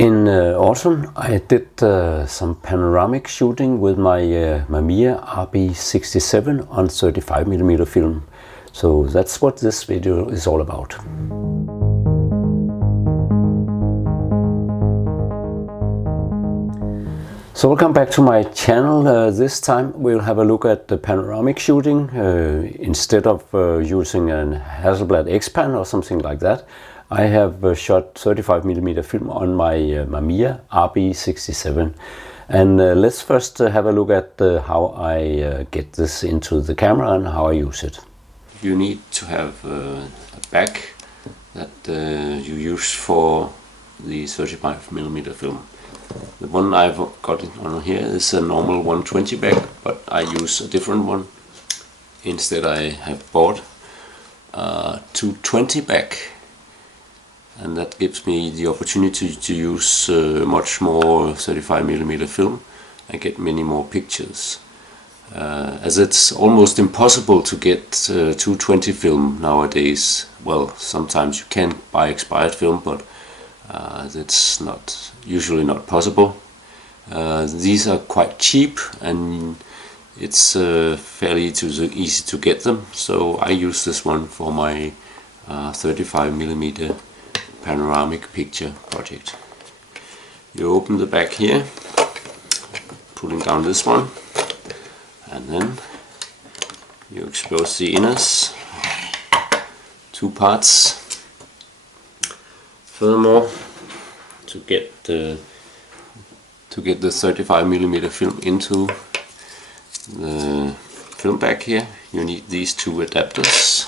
In autumn I did some panoramic shooting with my Mamiya RB67 on 35mm film. So that's what this video is all about. So welcome back to my channel. This time we'll have a look at the panoramic shooting instead of using an Hasselblad XPan or something like that. I have shot 35mm film on my Mamiya RB67, and let's first have a look at how I get this into the camera and how I use it. You need to have a back that you use for the 35mm film. The one I've got on here is a normal 120 back, but I use a different one. Instead I have bought a 220 back, and that gives me the opportunity to use much more 35mm film and get many more pictures. As it's almost impossible to get 220 film nowadays. Well, sometimes you can buy expired film, but that's usually not possible. These are quite cheap and it's fairly easy to get them, so I use this one for my 35mm panoramic picture project. You open the back here, pulling down this one, and then you expose the inners, two parts. Furthermore, to get the 35mm film into the film bag here, you need these two adapters.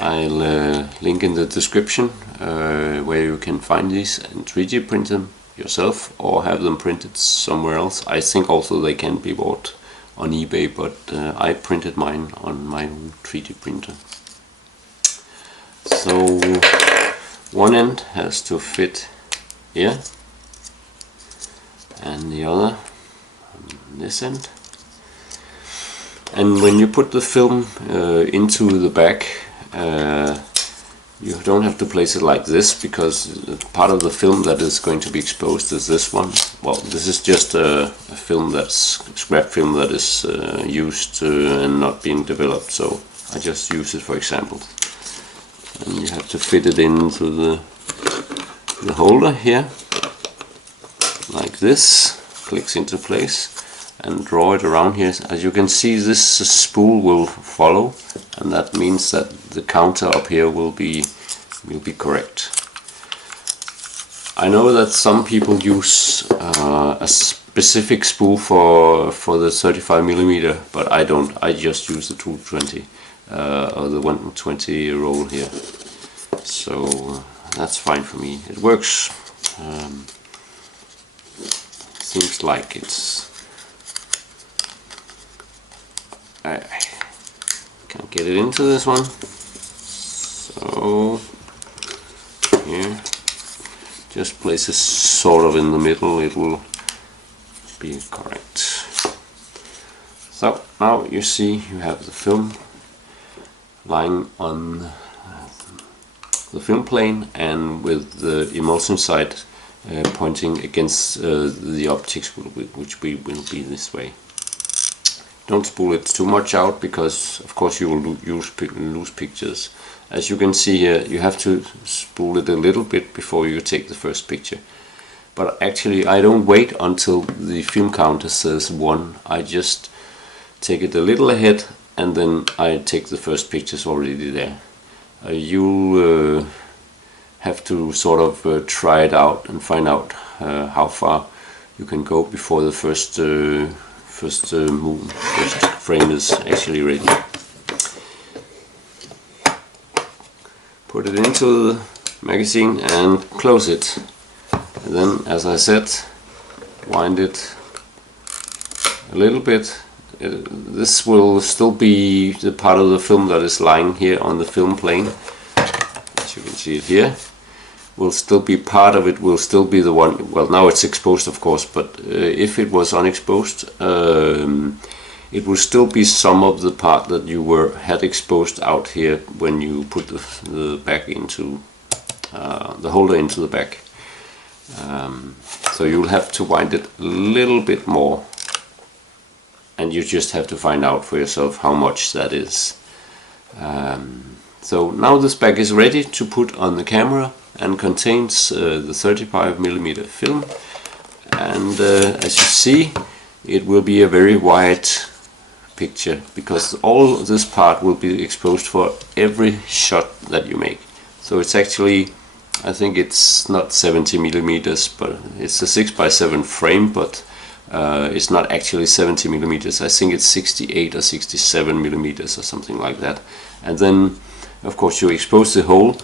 I'll link in the description where you can find these and 3D print them yourself or have them printed somewhere else. I think also they can be bought on eBay, but I printed mine on my own 3D printer. So one end has to fit here and the other on this end. And when you put the film into the bag, you don't have to place it like this, because part of the film that is going to be exposed is this one. Well, this is just a film that's scrap film that is used and not being developed, so I just use it for example. And you have to fit it into the holder here, like this, clicks into place, and draw it around here. As you can see, this spool will follow, and that means that the counter up here will be correct. I know that some people use a specific spool for the 35mm, but I don't. I just use the 220 or the 120 roll here, so that's fine for me. It works. Seems like it's. I can't get it into this one, so here, just place it sort of in the middle, it will be correct. So now you see you have the film lying on the film plane and with the emulsion side pointing against the optics, which will be this way. Don't spool it too much out, because of course you will lose pictures. As you can see here, you have to spool it a little bit before you take the first picture. But actually I don't wait until the film counter says 1. I just take it a little ahead and then I take the first pictures already there. You'll have to sort of try it out and find out how far you can go before the first frame is actually ready. Put it into the magazine and close it. And then, as I said, wind it a little bit. This will still be the part of the film that is lying here on the film plane. As you can see it here, will still be part of it, will still be the one. Well, now it's exposed of course, but if it was unexposed, it will still be some of the part that you had exposed out here when you put the back into the holder into the back. So you'll have to wind it a little bit more, and you just have to find out for yourself how much that is. So now this bag is ready to put on the camera and contains the 35mm film, and as you see, it will be a very wide picture because all this part will be exposed for every shot that you make. So it's actually, I think it's not 70mm, but it's a 6x7 frame, but it's not actually 70mm. I think it's 68 or 67mm or something like that. And then of course you expose the whole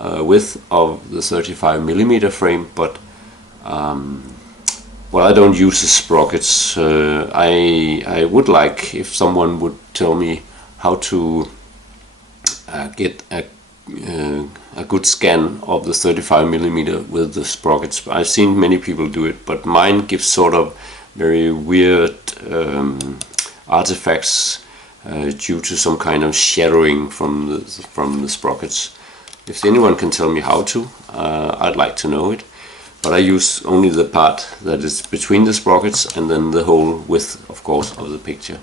width of the 35mm frame, but well, I don't use the sprockets. I would like if someone would tell me how to get a good scan of the 35mm with the sprockets. I've seen many people do it, but mine gives sort of very weird artifacts due to some kind of shadowing from the sprockets. If anyone can tell me how to, I'd like to know it. But I use only the part that is between the sprockets and then the whole width, of course, of the picture.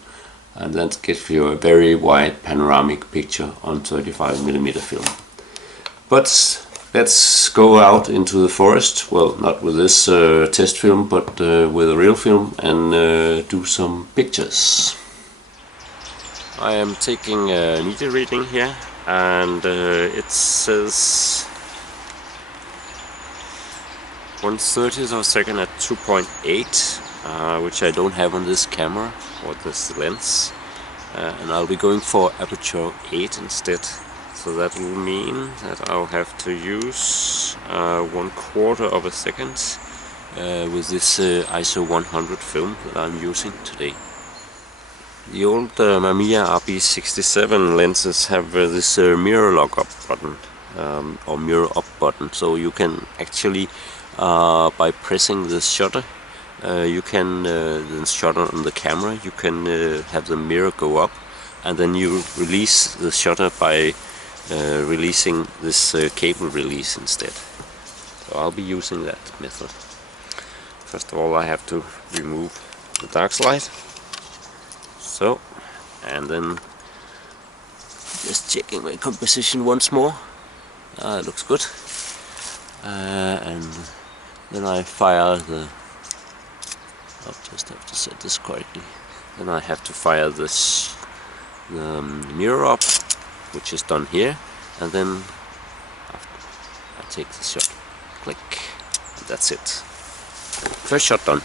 And that gives you a very wide panoramic picture on 35mm film. But let's go out into the forest, well, not with this test film, but with a real film, and do some pictures. I am taking a meter reading here, and it says 1/30 of a second at 2.8, which I don't have on this camera or this lens, and I'll be going for aperture 8 instead. So that will mean that I'll have to use 1/4 of a second with this ISO 100 film that I'm using today. The old Mamiya RB67 lenses have this mirror lock up button, or mirror up button, so you can actually by pressing the shutter, you can the shutter on the camera, you can have the mirror go up, and then you release the shutter by releasing this cable release instead. So I'll be using that method. First of all, I have to remove the dark slide. So, and then just checking my composition once more. It looks good. And then I fire the, I'll just have to set this correctly. Then I have to fire this the mirror up, which is done here, and then I take the shot, click, and that's it. First shot done.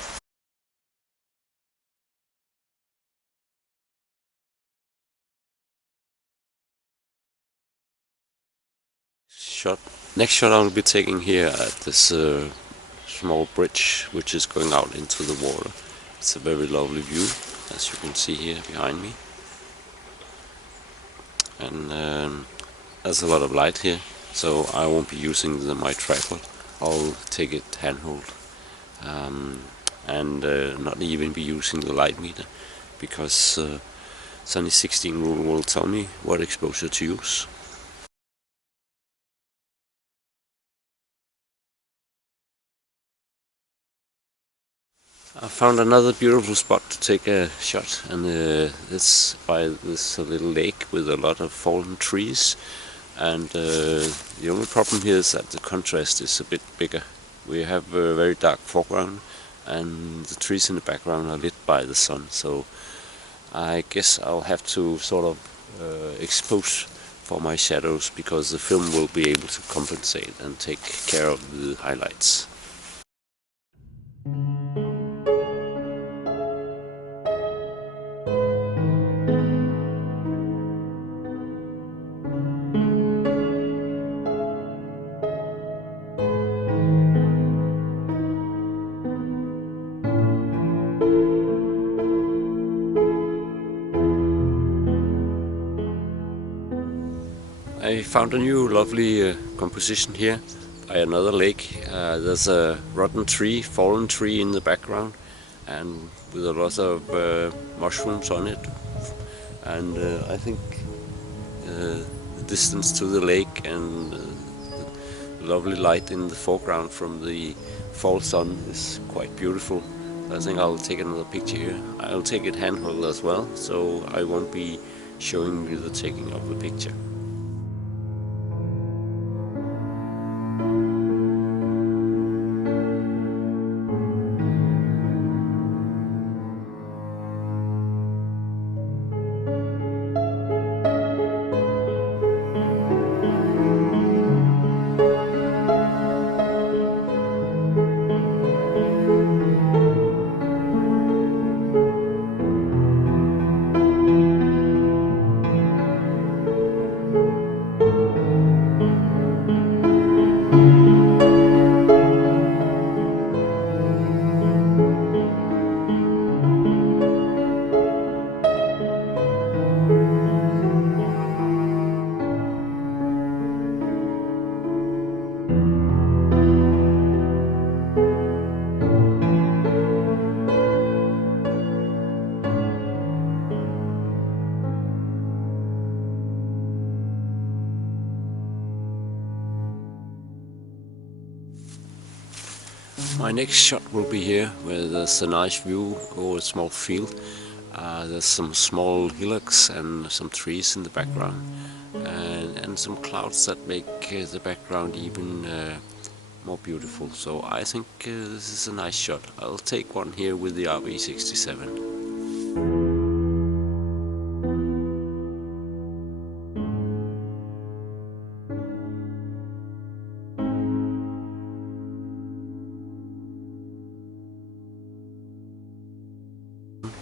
Next shot I will be taking here at this small bridge which is going out into the water. It's a very lovely view, as you can see here behind me. And there's a lot of light here, so I won't be using my tripod. I'll take it handhold, and not even be using the light meter, because Sunny 16 rule will tell me what exposure to use. I found another beautiful spot to take a shot, and it's by this little lake with a lot of fallen trees. And the only problem here is that the contrast is a bit bigger. We have a very dark foreground, and the trees in the background are lit by the sun. So I guess I'll have to sort of expose for my shadows, because the film will be able to compensate and take care of the highlights. I found a new lovely composition here by another lake. There's a rotten tree, fallen tree in the background, and with a lot of mushrooms on it. And I think the distance to the lake and the lovely light in the foreground from the fall sun is quite beautiful. I think I'll take another picture here. I'll take it handheld as well, so I won't be showing you the taking of the picture. My next shot will be here, where there's a nice view over a small field. There's some small hillocks and some trees in the background, and some clouds that make the background even more beautiful. So I think this is a nice shot. I'll take one here with the RB67.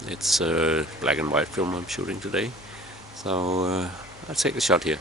It's a black and white film I'm shooting today, so I'll take a shot here.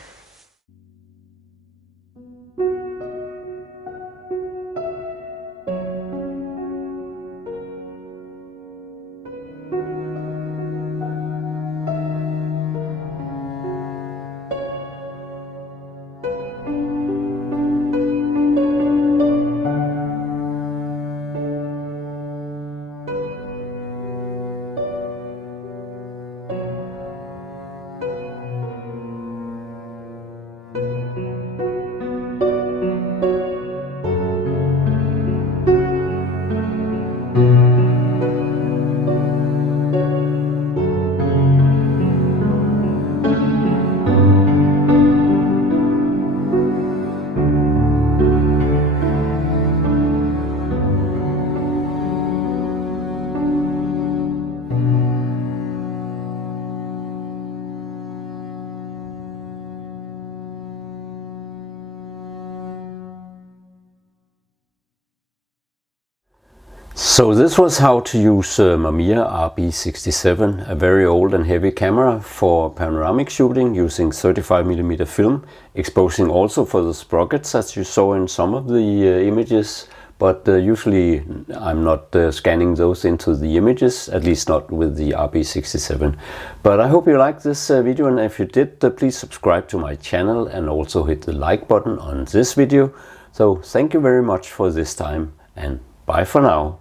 So this was how to use Mamiya RB67, a very old and heavy camera for panoramic shooting using 35mm film, exposing also for the sprockets as you saw in some of the images, but usually I'm not scanning those into the images, at least not with the RB67. But I hope you liked this video, and if you did, please subscribe to my channel and also hit the like button on this video. So thank you very much for this time, and bye for now.